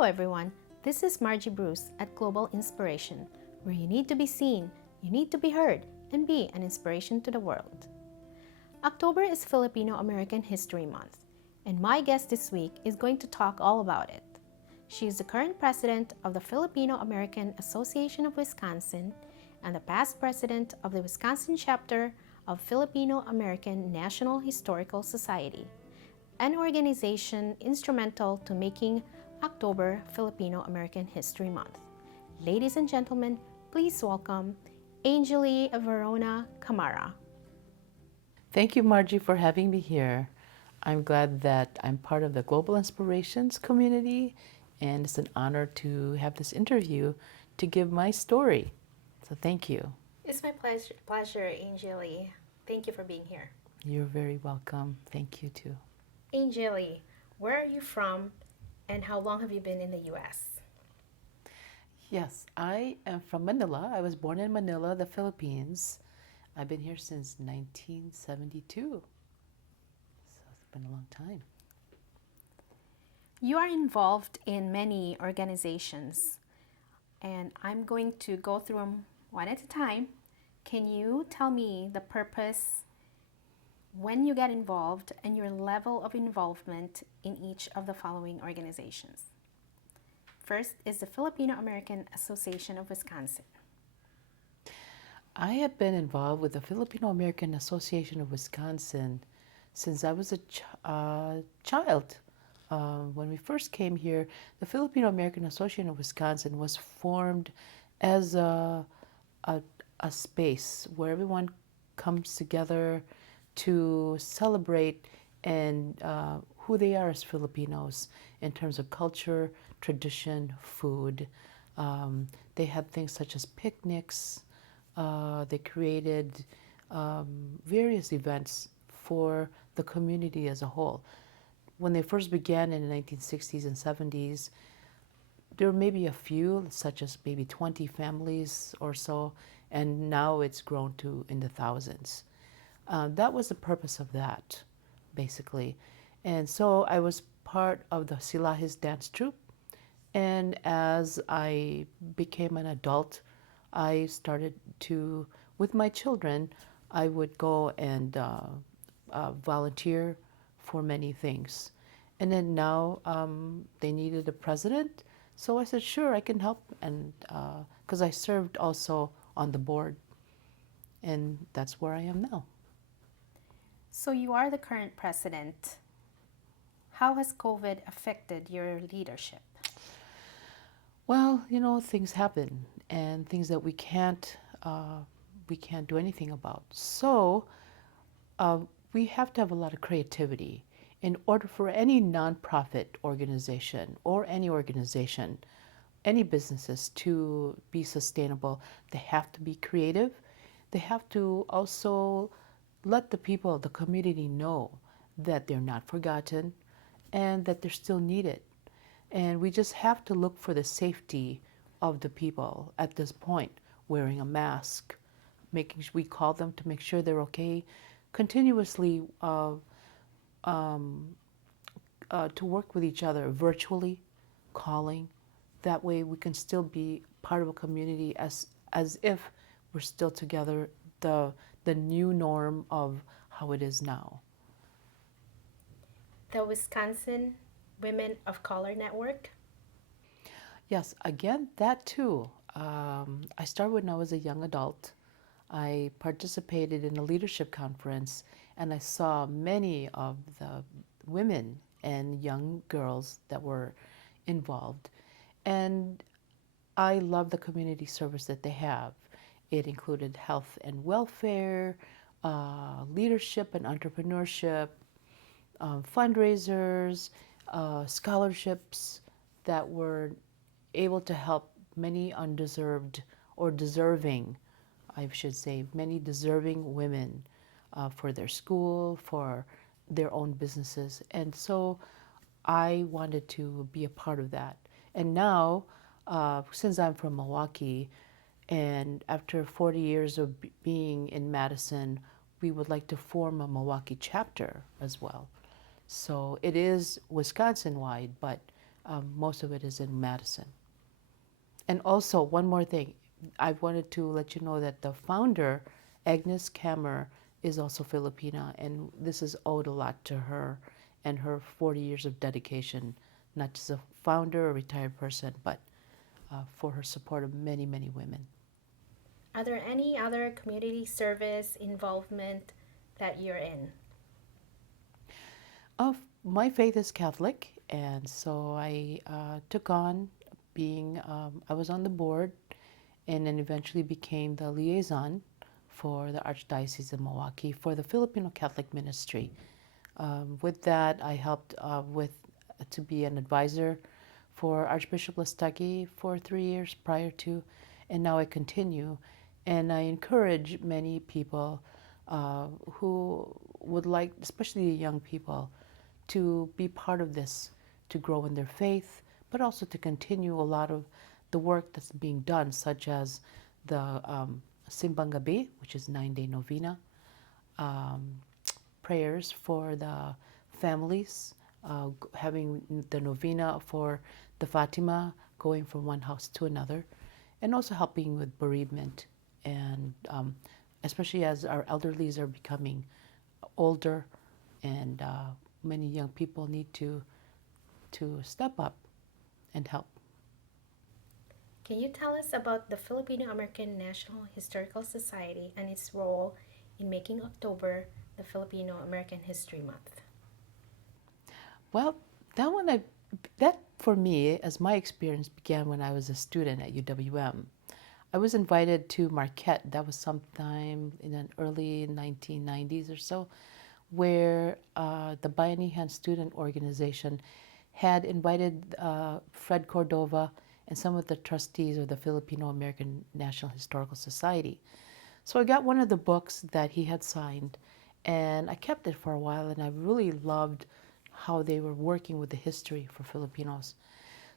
Hello everyone, this is Margie Bruce at Global Inspiration, where you need to be seen, you need to be heard, and be an inspiration to the world. October is Filipino-American History Month, and my guest this week is going to talk all about it. She is the current president of the Filipino-American Association of Wisconsin and the past president of the Wisconsin chapter of Filipino-American National Historical Society, an organization instrumental to making October Filipino-American History Month. Ladies and gentlemen, please welcome Angeli Varona Camara. Thank you, Margie, for having me here. I'm glad that I'm part of the Global Inspirations community, and it's an honor to have this interview to give my story. So thank you. It's my pleasure, Angeli. Thank you for being here. You're very welcome. Thank you, too. Angeli, where are you from and how long have you been in the U.S.? Yes, I am from Manila. I was born in Manila, the Philippines. I've been here since 1972. So it's been a long time. You are involved in many organizations, and I'm going to go through them one at a time. Can you tell me the purpose, when you get involved, and your level of involvement in each of the following organizations? First is the Filipino-American Association of Wisconsin. I have been involved with the Filipino-American Association of Wisconsin since I was a child. When we first came here, the Filipino-American Association of Wisconsin was formed as a space where everyone comes together to celebrate and who they are as Filipinos in terms of culture, tradition, food. They had things such as picnics. They created various events for the community as a whole. When they first began in the 1960s and 70s, there were maybe a few, such as maybe 20 families or so, and now it's grown to in the thousands. That was the purpose of that, basically. And so I was part of the Silahis dance troupe, and as I became an adult, I started to, with my children, I would go and volunteer for many things. And then now they needed a president, so I said, sure, I can help, and because I served also on the board, and that's where I am now. So you are the current president. How has COVID affected your leadership? Well, you know, things happen, and things that we can't do anything about. So we have to have a lot of creativity in order for any nonprofit organization or any businesses to be sustainable. They have to be creative. They have to also let the people, the community know that they're not forgotten and that they're still needed. And we just have to look for the safety of the people at this point, wearing a mask, making sure we call them to make sure they're okay, continuously to work with each other virtually, calling. That way we can still be part of a community as if we're still together, the new norm of how it is now. The Wisconsin Women of Color Network? Yes, again, that too. I started when I was a young adult. I participated in a leadership conference, and I saw many of the women and young girls that were involved. And I love the community service that they have. It included health and welfare, leadership and entrepreneurship, fundraisers, scholarships that were able to help many undeserved or deserving, I should say, many deserving women for their school, for their own businesses. And so I wanted to be a part of that. And now, since I'm from Milwaukee, and after 40 years of being in Madison, we would like to form a Milwaukee chapter as well. So it is Wisconsin-wide, but most of it is in Madison. And also, one more thing, I wanted to let you know that the founder, Agnes Camara, is also Filipina, and this is owed a lot to her and her 40 years of dedication, not just a founder, a retired person, but for her support of many, many women. Are there any other community service involvement that you're in? My faith is Catholic, and so I took on I was on the board and then eventually became the liaison for the Archdiocese of Milwaukee for the Filipino Catholic Ministry. With that, I helped to be an advisor for Archbishop Lestagi for 3 years prior to, and now I continue. And I encourage many people who would like, especially the young people, to be part of this, to grow in their faith, but also to continue a lot of the work that's being done, such as the Simbang Gabi, which is 9-day novena, prayers for the families, having the novena for the Fatima, going from one house to another, and also helping with bereavement, and especially as our elderlies are becoming older, and many young people need to step up and help. Can you tell us about the Filipino-American National Historical Society and its role in making October the Filipino-American History Month? Well, that for me, as my experience began when I was a student at UWM. I was invited to Marquette. That was sometime in the early 1990s or so, where the Bayanihan Student Organization had invited Fred Cordova and some of the trustees of the Filipino-American National Historical Society. So I got one of the books that he had signed, and I kept it for a while, and I really loved how they were working with the history for Filipinos.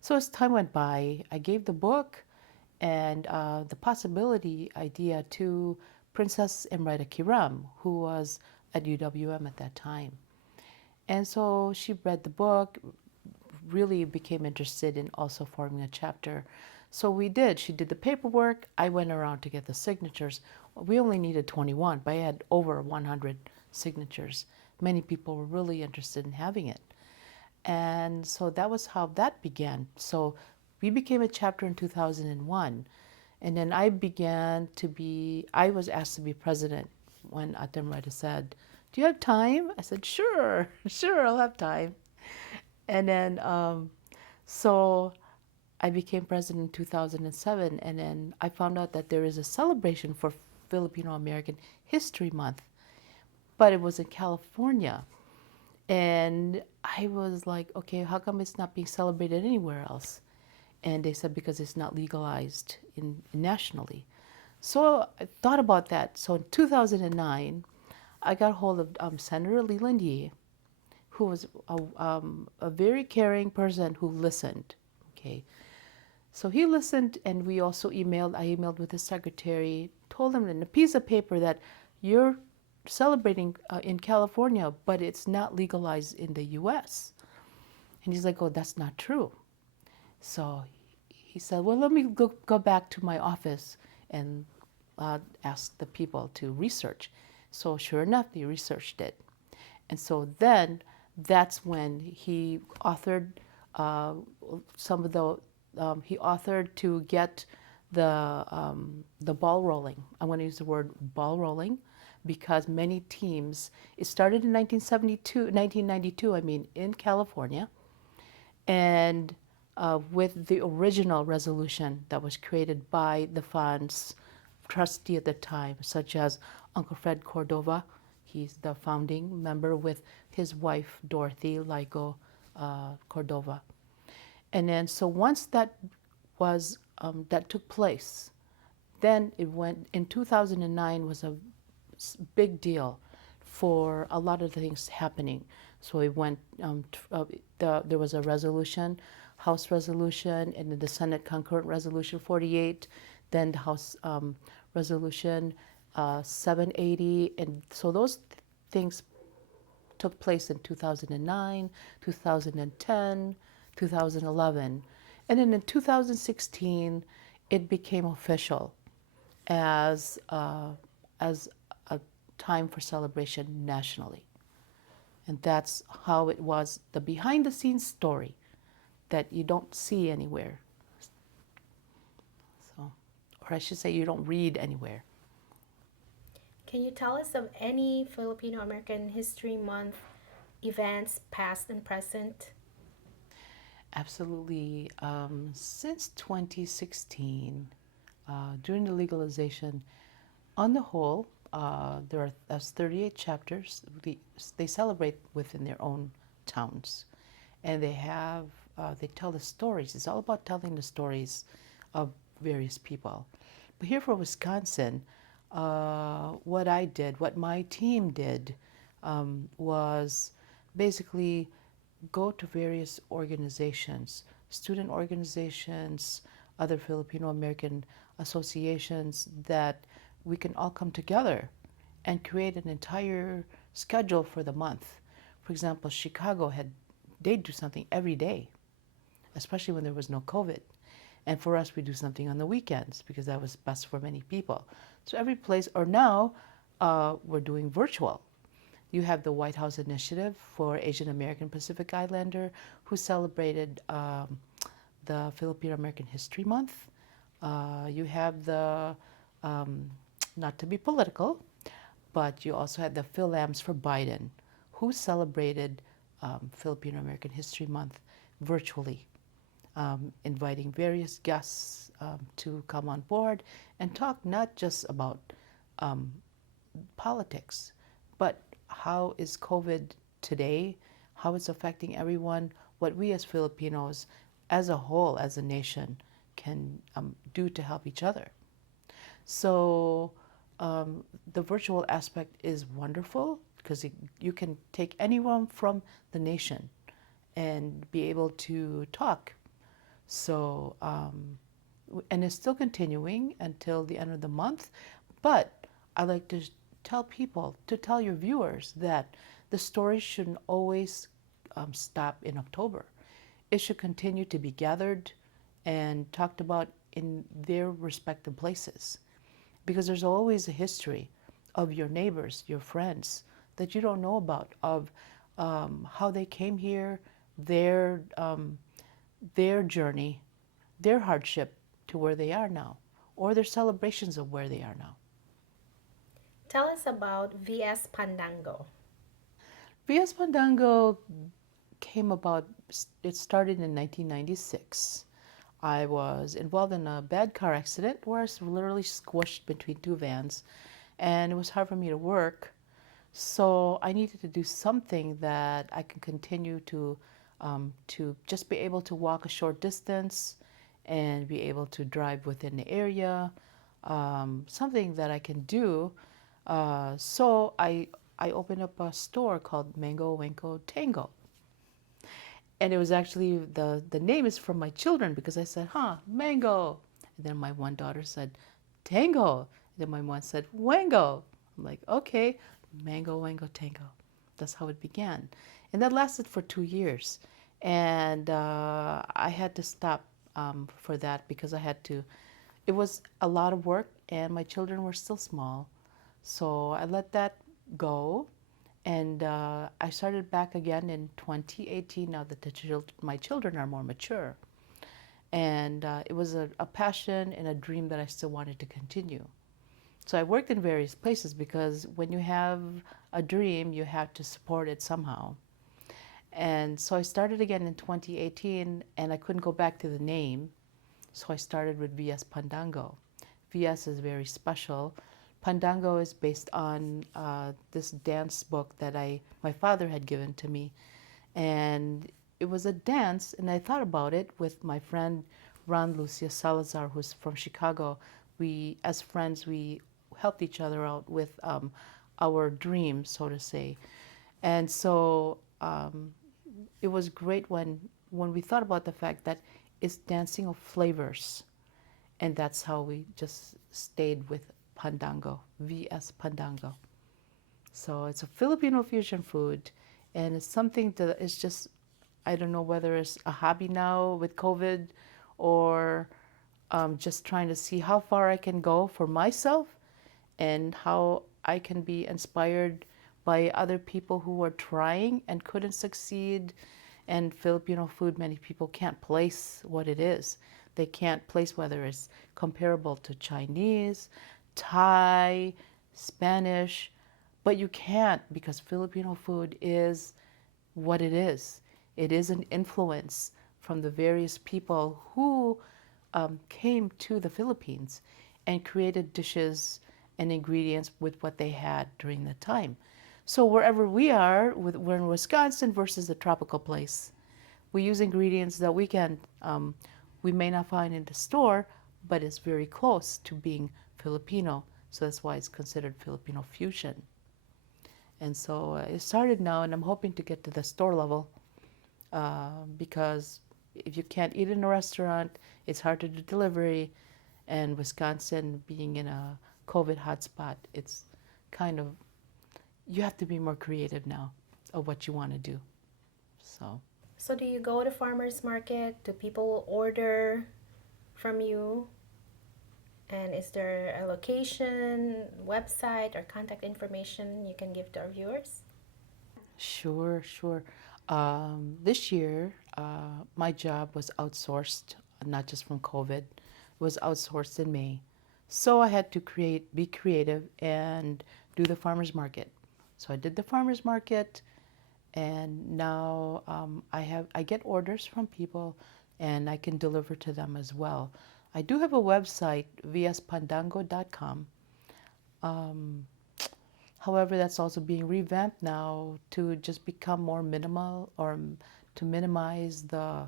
So as time went by, I gave the book and the possibility idea to Princess Emrita Kiram, who was at UWM at that time. And so she read the book, really became interested in also forming a chapter. So we did. She did the paperwork. I went around to get the signatures. We only needed 21, but I had over 100 signatures. Many people were really interested in having it. And so that was how that began. So we became a chapter in 2001. And then I was asked to be president when Atemrita said, "Do you have time?" I said, sure, I'll have time. And then, so I became president in 2007, and then I found out that there is a celebration for Filipino-American History Month, but it was in California. And I was like, okay, how come it's not being celebrated anywhere else? And they said because it's not legalized nationally. So I thought about that. So in 2009, I got hold of Senator Leland Yee, who was a very caring person who listened. Okay, so he listened, and we also emailed. I emailed with his secretary, told him in a piece of paper that you're celebrating in California, but it's not legalized in the U.S. And he's like, "Oh, that's not true." So he said, "Well, let me go back to my office and ask the people to research." So sure enough, they researched it. And so then that's when he authored he authored to get the ball rolling. I want to use the word ball rolling because many teams, it started in 1992, in California, and with the original resolution that was created by the fund's trustee at the time, such as Uncle Fred Cordova. He's the founding member with his wife, Dorothy Ligo Cordova. And then, so once that took place, then it went, in 2009 was a big deal for a lot of things happening. So it went, there was a resolution, House resolution, and then the Senate concurrent resolution 48, then the House resolution 780, and so those things took place in 2009, 2010, 2011. And then in 2016, it became official as, as a time for celebration nationally. And that's how it was, the behind the scenes story that you don't see anywhere. So, or I should say, you don't read anywhere. Can you tell us of any Filipino-American History Month events, past and present? Absolutely. Since 2016, during the legalization, on the whole, there are 38 chapters. They celebrate within their own towns, and they tell the stories. It's all about telling the stories of various people. But here for Wisconsin, what my team did, was basically go to various organizations, student organizations, other Filipino American associations, that we can all come together and create an entire schedule for the month. For example, Chicago they'd do something every day, especially when there was no COVID. And for us, we do something on the weekends because that was best for many people. So every place, or now, we're doing virtual. You have the White House Initiative for Asian American Pacific Islander, who celebrated the Filipino-American History Month. You have the, not to be political, but you also had the Philams for Biden, who celebrated Filipino-American History Month virtually, inviting various guests to come on board and talk not just about politics, but how is COVID today, how it's affecting everyone, what we as Filipinos as a whole, as a nation, can do to help each other. So the virtual aspect is wonderful because you can take anyone from the nation and be able to talk. So, and it's still continuing until the end of the month, but I like to tell your viewers that the story shouldn't always stop in October. It should continue to be gathered and talked about in their respective places, because there's always a history of your neighbors, your friends, that you don't know about, of how they came here, their journey, their hardship to where they are now, or their celebrations of where they are now. Tell us about VS Pandango. VS Pandango came about, it started in 1996. I was involved in a bad car accident where I was literally squished between two vans, and it was hard for me to work. So I needed to do something that I can continue to just be able to walk a short distance and be able to drive within the area, something that I can do. So I opened up a store called Mango Wenko Tango. And it was actually, the name is from my children, because I said, mango. And then my one daughter said, tango. And then my mom said, wango. I'm like, okay, Mango Wenko Tango. That's how it began. And that lasted for 2 years. And I had to stop for that because it was a lot of work and my children were still small. So I let that go. And I started back again in 2018, now that my children are more mature. And it was a passion and a dream that I still wanted to continue. So I worked in various places because when you have a dream, you have to support it somehow. And so I started again in 2018, and I couldn't go back to the name. So I started with VS Pandango. VS is very special. Pandango is based on this dance book that my father had given to me. And it was a dance, and I thought about it with my friend Ron Lucia Salazar, who's from Chicago. As friends, we helped each other out with our dreams, so to say. And so it was great when we thought about the fact that it's dancing of flavors. And that's how we just stayed with Pandango, VS Pandango. So it's a Filipino fusion food, and it's something that is just I don't know whether it's a hobby now with COVID or just trying to see how far I can go for myself and how I can be inspired by other people who are trying and couldn't succeed. And Filipino food, many people can't place what it is. They can't place whether it's comparable to Chinese, Thai, Spanish, but you can't because Filipino food is what it is. It is an influence from the various people who came to the Philippines and created dishes and ingredients with what they had during the time. So wherever we are, we're in Wisconsin versus a tropical place. We use ingredients that we may not find in the store, but it's very close to being Filipino. So that's why it's considered Filipino fusion. And so it started now, and I'm hoping to get to the store level because if you can't eat in a restaurant, it's hard to do delivery. And Wisconsin being in a COVID hotspot, it's kind of, you have to be more creative now of what you want to do. So do you go to farmers market? Do people order from you? And is there a location, website, or contact information you can give to our viewers? Sure, sure. This year, my job was outsourced, not just from COVID. It was outsourced in May. So I had to be creative and do the farmers market. So I did the farmers market, and now I get orders from people, and I can deliver to them as well. I do have a website, vspandango.com. However, that's also being revamped now to just become more minimal or to minimize the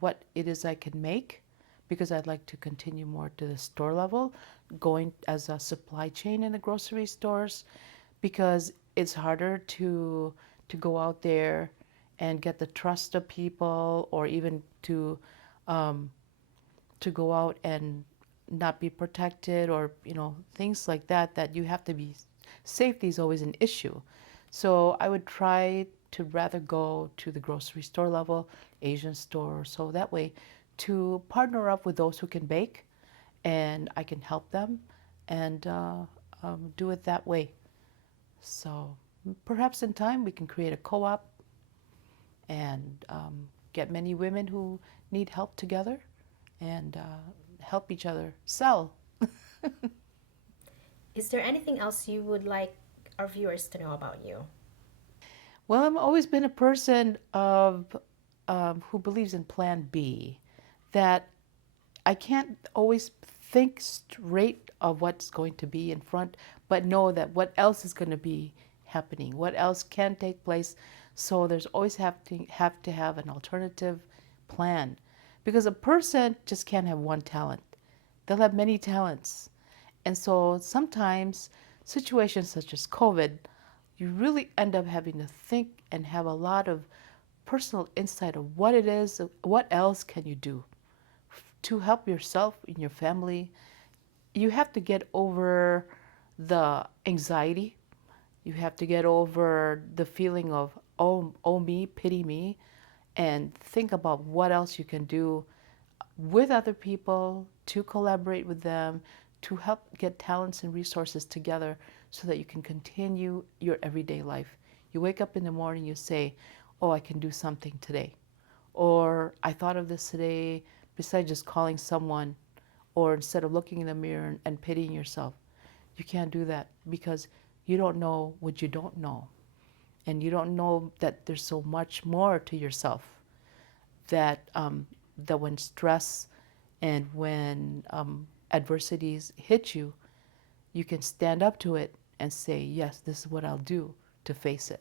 what it is I can make, because I'd like to continue more to the store level, going as a supply chain in the grocery stores, because it's harder to go out there and get the trust of people, or even to go out and not be protected, or things like that, that you have to be, safety is always an issue. So I would try to rather go to the grocery store level, Asian store, so that way to partner up with those who can bake, and I can help them and do it that way. So perhaps in time we can create a co-op and get many women who need help together and help each other sell. Is there anything else you would like our viewers to know about you? Well, I've always been a person of who believes in Plan B, that I can't always think straight of what's going to be in front, but know that what else is going to be happening, what else can take place. So there's always have to have an alternative plan, because a person just can't have one talent. They'll have many talents. And so sometimes situations such as COVID, you really end up having to think and have a lot of personal insight of what it is, what else can you do to help yourself and your family. You have to get over the anxiety. You have to get over the feeling of, oh me, pity me, and think about what else you can do with other people to collaborate with them, to help get talents and resources together so that you can continue your everyday life. You wake up in the morning, you say, oh, I can do something today. Or I thought of this today, besides just calling someone, or instead of looking in the mirror and pitying yourself. You can't do that because you don't know what you don't know. And you don't know that there's so much more to yourself, that that when stress and when adversities hit you, you can stand up to it and say, yes, this is what I'll do to face it.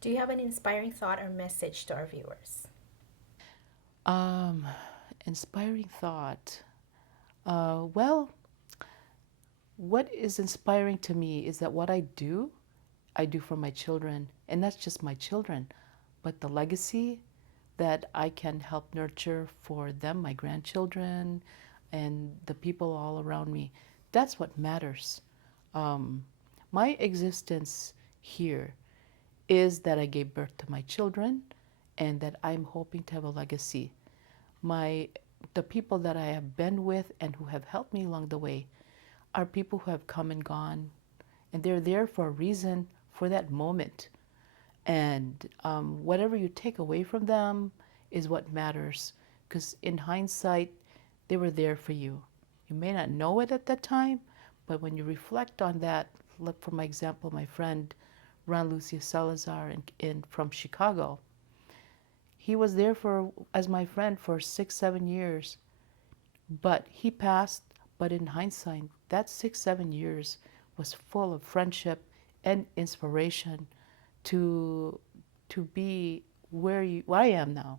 Do you have an inspiring thought or message to our viewers? Inspiring thought. Well, what is inspiring to me is that what I do for my children, and that's just my children, but the legacy that I can help nurture for them, my grandchildren, and the people all around me, that's what matters. My existence here is that I gave birth to my children, and that I'm hoping to have a legacy. The people that I have been with and who have helped me along the way are people who have come and gone, and they're there for a reason, for that moment. And whatever you take away from them is what matters, because in hindsight, they were there for you. You may not know it at that time, but when you reflect on that, look, for my example, my friend Ron Lucius Salazar from Chicago. He was there as my friend for 6, 7 years, but he passed. But in hindsight, that 6, 7 years was full of friendship and inspiration to be where I am now.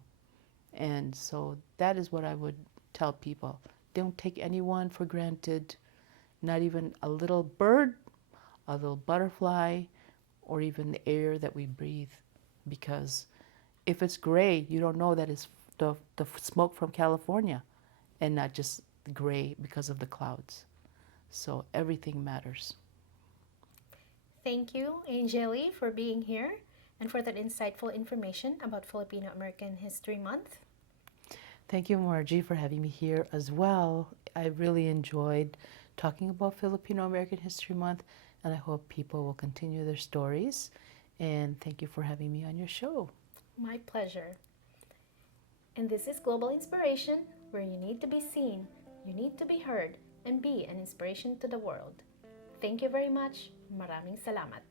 And so that is what I would tell people. Don't take anyone for granted, not even a little bird, a little butterfly, or even the air that we breathe. Because if it's gray, you don't know that it's the smoke from California and not just gray because of the clouds. So everything matters. Thank you, Angeli, for being here and for that insightful information about Filipino-American History Month. Thank you, Margie, for having me here as well. I really enjoyed talking about Filipino-American History Month, and I hope people will continue their stories. And thank you for having me on your show. My pleasure. And this is Global Inspiration, where you need to be seen, you need to be heard, and be an inspiration to the world. Thank you very much. Maraming salamat.